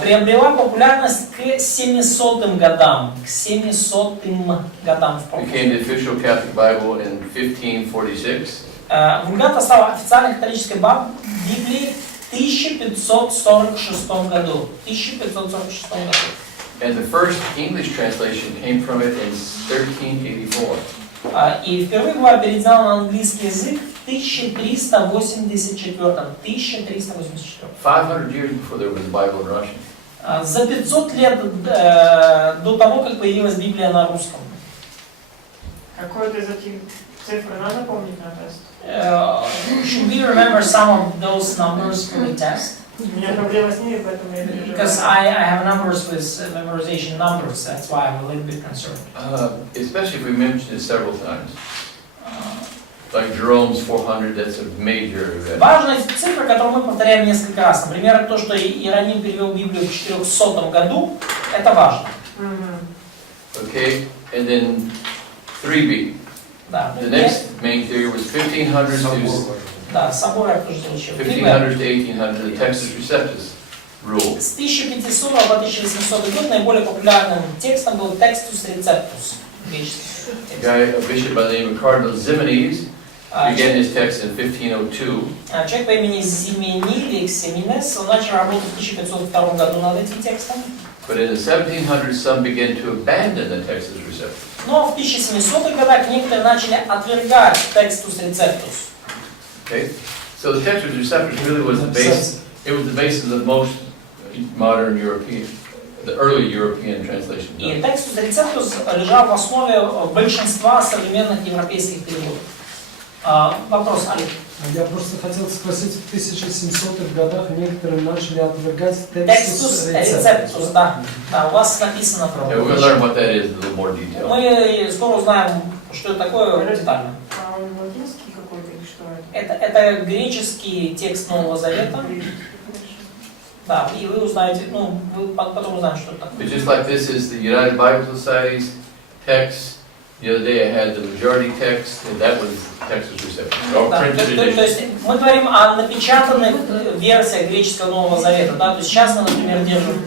Приобрела популярность к 700 годам. К 700 годам в прошлом. Became the official Catholic Bible in 1546. Вульгата стала официальной католической Библией в 1546 году. 1546 году. And the first English translation came from it in 1384. И впервые была переведена на английский язык в 1384. 1384. 500 years before there was a Bible in Russian. За 500 лет до того, как появилась Библия на русском. Какой-то из этих цифр надо помнить на тест? Should we remember some of those numbers for the test? У меня проблема с ними, поэтому я Because переживаю. I have numbers with memorization numbers, that's why I'm a little bit concerned. Especially if we mention it several times. Like Jerome's 400, that's a major event. Важная цифра, которую мы повторяем несколько раз. Например, то, что Иероним перевел Библию в 400 году, это важно. Okay, and then 3b. Да, The next main theory was 1500s to да, собор я тоже заучил. 1500 to 1800, the Textus Receptus rule. С 1500 по 1800 год наиболее популярным текстом был Textus Receptus. Греческий A текст. guy, a bishop by the name of Cardinal Ximenes, began his text in 1502. Человек по имени Ximenes, он начал работать в 1502 году над этим текстом. But in the 1700s, some began to abandon the Textus Receptus. Но в 1700-х годах некоторые начали отвергать Textus Receptus. Okay, so the Textus Receptus really was the base. It was the basis of most modern European, the early European translation. И Textus Receptus лежал в основе большинства современных европейских переводов. Вопрос, Олег. Я просто хотел спросить, в 1700-х годах некоторые начали отвергать Textus Receptus, да. Да, у вас написано про Yeah, we're going to learn what that is in a little more detail. Мы скоро узнаем, что это такое детально. А он латинский какой-то или что это? Это греческий текст Нового Завета. Да, и вы узнаете, ну, вы потом узнаете, что это такое. It's just like this is the United Bible Society's text. The other day I had the majority text, and that was Textus Receptus. All Да, printed то edition. есть мы говорим о напечатанных версиях греческого Нового Завета. Да? То есть сейчас мы, например, держим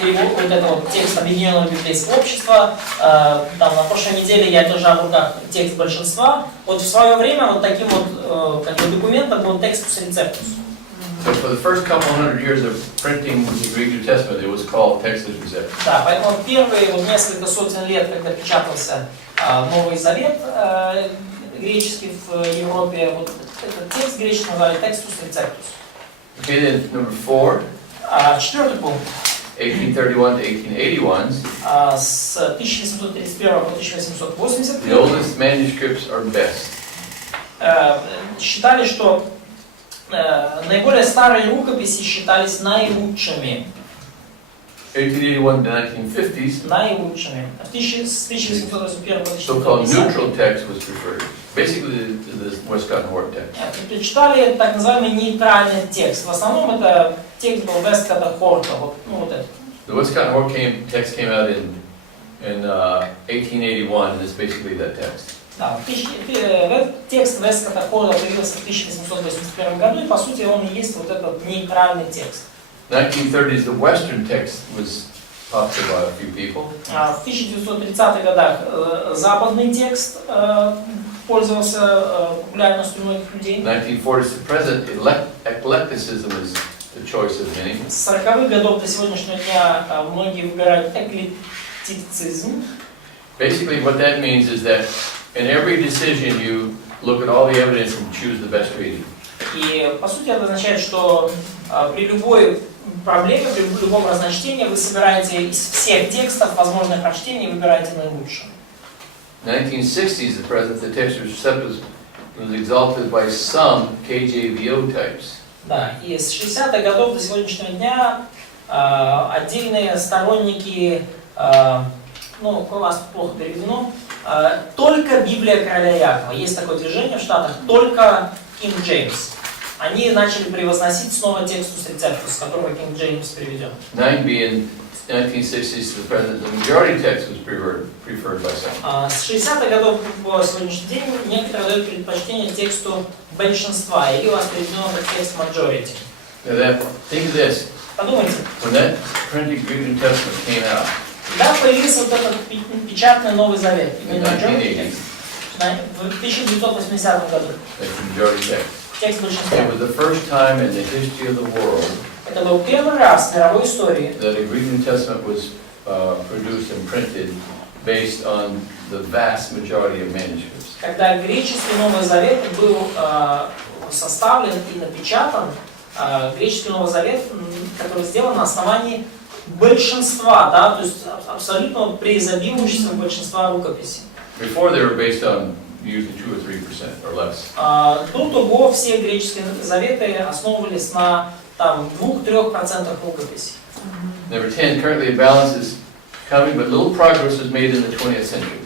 перевод вот этого вот текста Объединенного Библейского Общества. Там, на прошлой неделе я держал в руках текст большинства. Вот в свое время вот таким вот как бы документом был Textus Receptus. So for the first couple hundred years of printing the Greek New Testament, it was called Textus Receptus. Да, поэтому первые вот несколько сотен лет, когда печатался Новый Завет греческий в Европе, вот этот текст греческий назвали Textus Receptus. Okay, then number 4, Четвертый пункт. 1831 to 1881. С 1731 по 1880 The oldest manuscripts are best. считали, что наиболее старые рукописи считались наилучшими. 1881 to 1950s, Наилучшими. С 1881 по so-called 1850 neutral text was preferred. Basically, the Westcott Hort text. предпочитали так называемый нейтральный текст. В основном это текст был Весткота Хорта. Вот, ну, вот это. The Westcott Hort text came out in 1881, and it's basically that text. Да, текст Весткота Хорта появился в 1881 году, и по сути он и есть вот этот нейтральный текст. 1930s, the Western text was popular by a few people. В 1930-х годах западный текст пользовался популярностью многих людей. 1940s to present, eclecticism is the choice of many. С 40-х годов до сегодняшнего дня многие выбирают эклектицизм. Basically, what that means is that in every decision you look at all the evidence and choose the best reading. И по сути это означает, что при любой проблеме, при любом разночтении вы собираете из всех текстов возможных прочтений и выбираете наилучшее. 1960s, the Textus Receptus was exalted by some KJVO types. Да, и с 60-х годов до сегодняшнего дня отдельные сторонники, ну, у вас плохо переведено, только Библия короля Якова. Есть такое движение в Штатах, только King James. Они начали превозносить снова Textus Receptus, с которого King James переведен. 9b, and 1960s to the present, the majority text was preferred by some. С 60-х годов по сегодняшний день некоторые дают предпочтение тексту большинства, или воспринимаем как текст majority. Think of this. Подумайте, When that printed Greek New Testament came out когда появился вот этот печатный Новый Завет, in именно majority 1980, текст, в 1980 году, that's the majority text. текст большинства. It was the first time in the history of the world Это был первый раз в мировой истории, that a Greek New Testament was produced and printed based on the vast majority of manuscripts. когда греческий Новый Завет был составлен и напечатан, греческий Новый Завет, который сделан на основании большинства, да, то есть абсолютно преизобилующего большинства рукописей. Before they were based on usually 2 or 3% or less. До того все греческие заветы основывались на 2-3% рукописей. Number 10, currently a balance is coming, but little progress was made in the 20th century.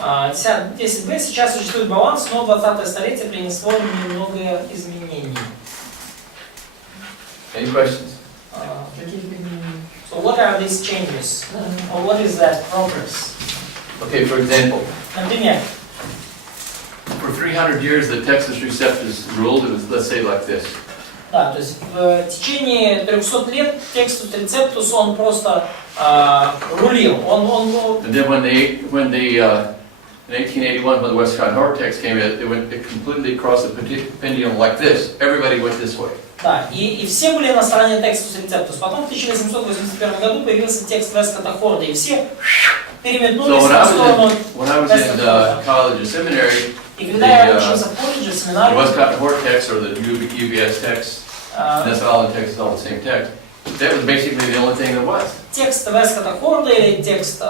10b, сейчас существует баланс, но 20-е столетие принесло немного изменений. Any questions? So what are these changes? Or what is that progress? Okay, for example, Например, for 300 years the Textus Receptus ruled. It was, let's say, like this. да, то есть в течение 300 лет текстус рецептус он просто рулил. And then when in 1881 when the Westcott Hort text came in, it completely crossed the pendulum like this. Everybody went this way. Да, и все были на стороне текстус рецептус. Потом в 1881 году появился текст Вескота Хорда, и все переметнулись в сторону. When I was in college and seminary, И когда я учился в колледже, в the семинаре, Westcott Hort text or the UBS text, that's all the text is all the same text. That was basically the only thing there was. текст Вескота Хорда или текст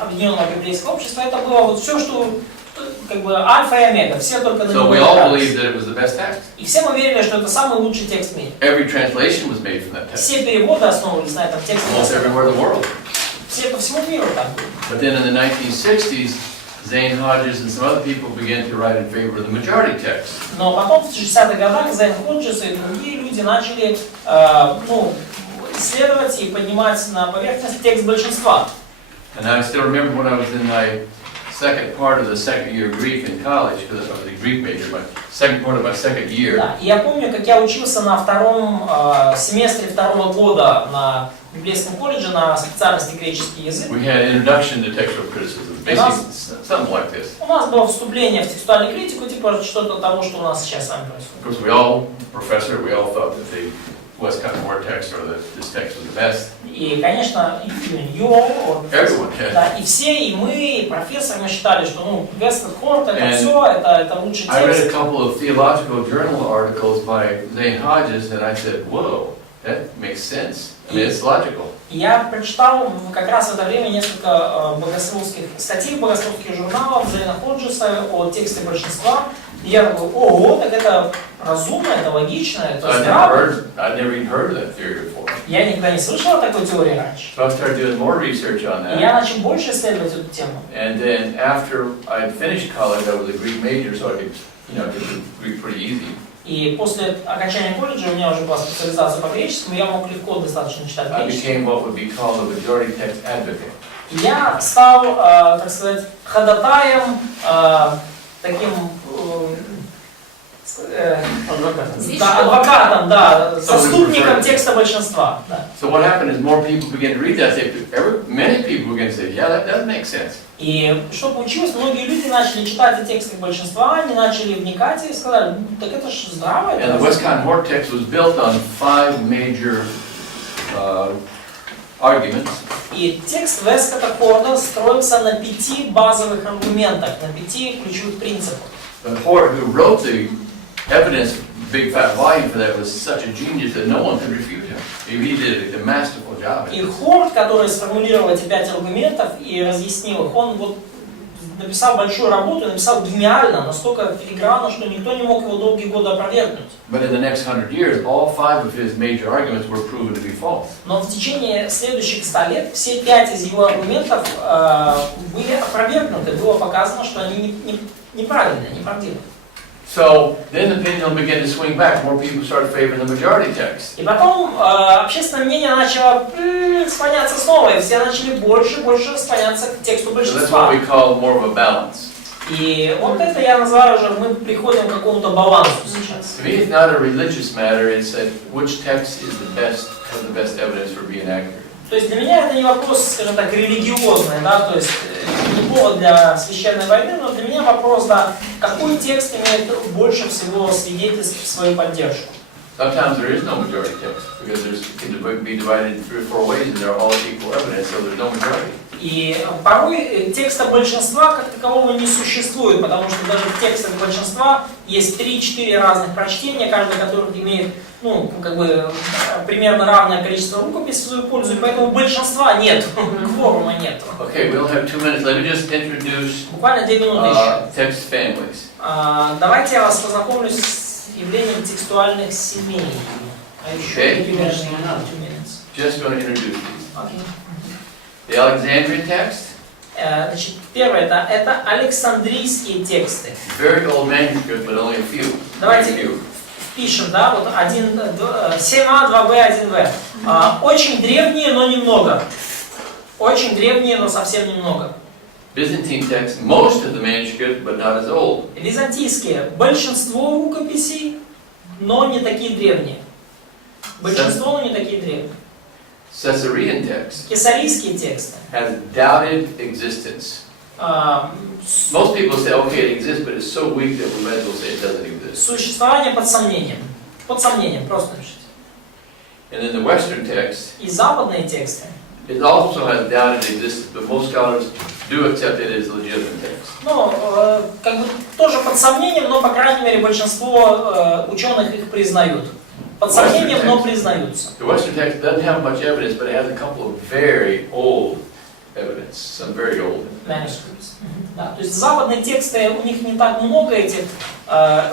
Объединенного библейского общества, это было вот все, что как бы альфа и омега, все только на So него we all опирались. believed that it was the best text. И все мы верили, что это самый лучший текст в мире. Every translation was made from that text. Все переводы основывались на этом тексте. Almost everywhere in the world. Все по всему миру так были. But then in the 1960s, Zane Hodges and some other people began to write in favor of the majority text. Но потом в 60-х годах Зейн Ходжес и другие люди начали исследовать и поднимать на поверхность текст большинства. And I still remember when I was in my second part of the second year of Greek in college, because I was a Greek major, my second part of my second year. Да, и я помню, как я учился на втором семестре второго года на Библейском колледже на специальности греческий язык. We had an introduction to textual criticism, basically something like this. У нас было вступление в текстуальную критику, типа что-то того, что у нас сейчас с вами происходит. Of course, we all thought that the Westcott Hort text or this text was the best. И, конечно, Everyone had. да, и все, и мы, и профессор, мы считали, что Вескот Хорт это все, это лучший I read a текст. couple of theological journal articles by Zane Hodges, and I said, "Whoa, that makes sense. I mean, it's logical." Я прочитал как раз в это время несколько статей богословских журналов Зейна Ходжеса о тексте большинства. И я такой, ого, так это разумно, это логично, это здраво. I'd never even heard of that theory before. Я никогда не слышал о такой теории раньше. So I started doing more research on И я that. начал больше исследовать эту тему. And then after I finished college, I was a Greek major, so I could, get the Greek pretty easy. И после окончания колледжа у меня уже была специализация по греческому, я мог легко достаточно читать I греческий. became what would be called a majority text advocate. И я стал, так сказать, ходатаем, таким адвокатом, да, заступником текста большинства. Да. So what happened is more people began to read that. Many people began to say, "Yeah, that does make sense." И что получилось, многие люди начали читать эти тексты большинства, они начали вникать и сказали, так это же здраво. And the Westcott Hort text was built on 5 major arguments. И текст Вескота Хорда строился на 5 базовых аргументах, на 5 ключевых принципах. The Hort who wrote the evidence, big fat volume for that, was such a genius that no one could refute him. He did a masterful job. И Хорд, который сформулировал эти 5 аргументов и разъяснил их, он вот написал большую работу, написал гениально, настолько филигранно, что никто не мог его долгие годы опровергнуть. But in the next 100 years, all 5 of his major arguments were proven to be false. Но в течение следующих 100 лет все 5 из его аргументов были опровергнуты, было показано, что они неправильные, неправдивы. So then the pendulum began to swing back. More people started favoring the majority text. И потом общественное мнение начало склоняться снова, и все начали больше и больше склоняться к тексту So that's what большинства. we call more of a balance. И вот это я называю уже, мы приходим к какому-то балансу сейчас. To me, it's not a religious matter. It's that which text is the best, has the best evidence for being accurate. То есть для меня это не вопрос, скажем так, религиозный, да, то есть не повод для священной войны, но для меня вопрос, да, какой текст имеет больше всего свидетельств в свою поддержку. Sometimes there is no majority text because it can be divided in 3 or 4 ways and they're all equal evidence, so there's no majority. И порой текста большинства как такового не существует, потому что даже в текстах большинства есть 3-4 разных прочтения, каждое которых имеет, ну, как бы, примерно равное количество рукописей в свою пользу, и поэтому большинства нет, кворума нет. Okay, we only have 2 minutes. Let me just introduce Буквально 2 минуты еще. text families. Давайте я вас познакомлю с явлением текстуальных семей. А еще Okay. примерно 2 minutes. Just going to introduce these. Окей. The Alexandrian text, Значит, первое это Александрийские тексты. very old manuscript, but only a few. Давайте Very few. впишем, да, вот 7А, 2Б, 1В. Очень древние, но немного. Очень древние, но совсем немного. Byzantine text, most of the manuscript, but not as old. Византийские. Большинство рукописей, но не такие древние. Большинство, но не такие древние. Caesarean text Кесарийские тексты. has doubted existence. Most people say, okay, it exists, but it's so weak that we might as well say it doesn't exist. Существование под сомнением. Под сомнением, просто пишите. And then the Western text, И западные тексты. it also has doubted existence, but most scholars do accept it as legitimate text. Ну, как бы тоже под сомнением, но, по крайней мере, большинство ученых их признают. Под сомнением, но признаются. The Western text doesn't have much evidence, but it has a couple of very old evidence, some very old. Manuscripts. Да, то есть западные тексты, у них не так много этих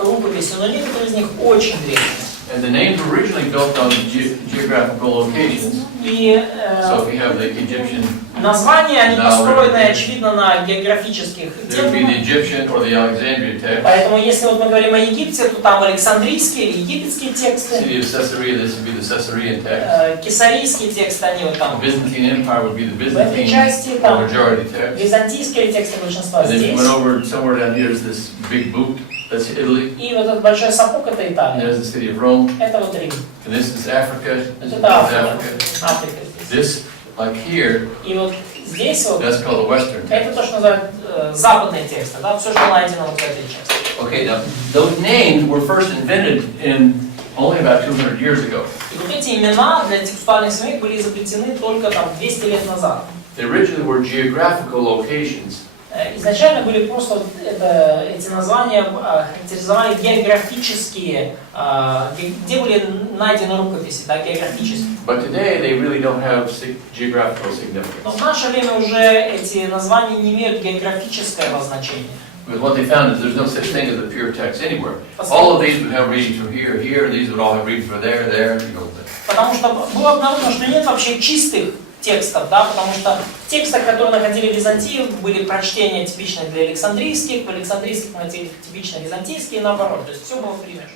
рукописей, но некоторые из них очень древние. And the names were originally built on geographical locations. И So if you have the Egyptian, названия, они построены, очевидно, на географических there would be the терминах. Egyptian or the Alexandrian text. Поэтому, если вот мы говорим о Египте, то там Александрийские или египетские тексты. City of Caesarea, this would be the Caesarean text. Кесарийские тексты, они вот The там. Byzantine Empire would be the В этой Byzantine части or там majority text. византийские тексты большинства And then you здесь. went over somewhere down here is this big boot, that's Italy. И вот этот большой сапог это And Италия. there's the city of Rome. Это вот Рим. And this is Africa. This is Это North Африка. Africa. Африка здесь. This, like here, И вот здесь вот that's called the Western text. это то, что называют западные тексты, да, все, что найдено вот в этой части. Okay, now those names were first invented in only about 200 years ago. И вот эти имена для текстуальных семей были изобретены только там 200 лет назад. They originally were geographical locations. Изначально были просто вот эти названия характеризовали географические, где были найдены рукописи, да, географические. But today they really don't have geographical significance. Но в наше время уже эти названия не имеют географического значения. Because what they found is there's no such thing as a pure text anywhere. All of these would have readings from here, here, and these would all have readings from there, there, you know. Потому что было обнаружено, что нет вообще чистых текстов, да, потому что в текстах, которые находили в Византии, были прочтения типичные для Александрийских, в Александрийских находили типично византийские и наоборот, то есть все было примешано.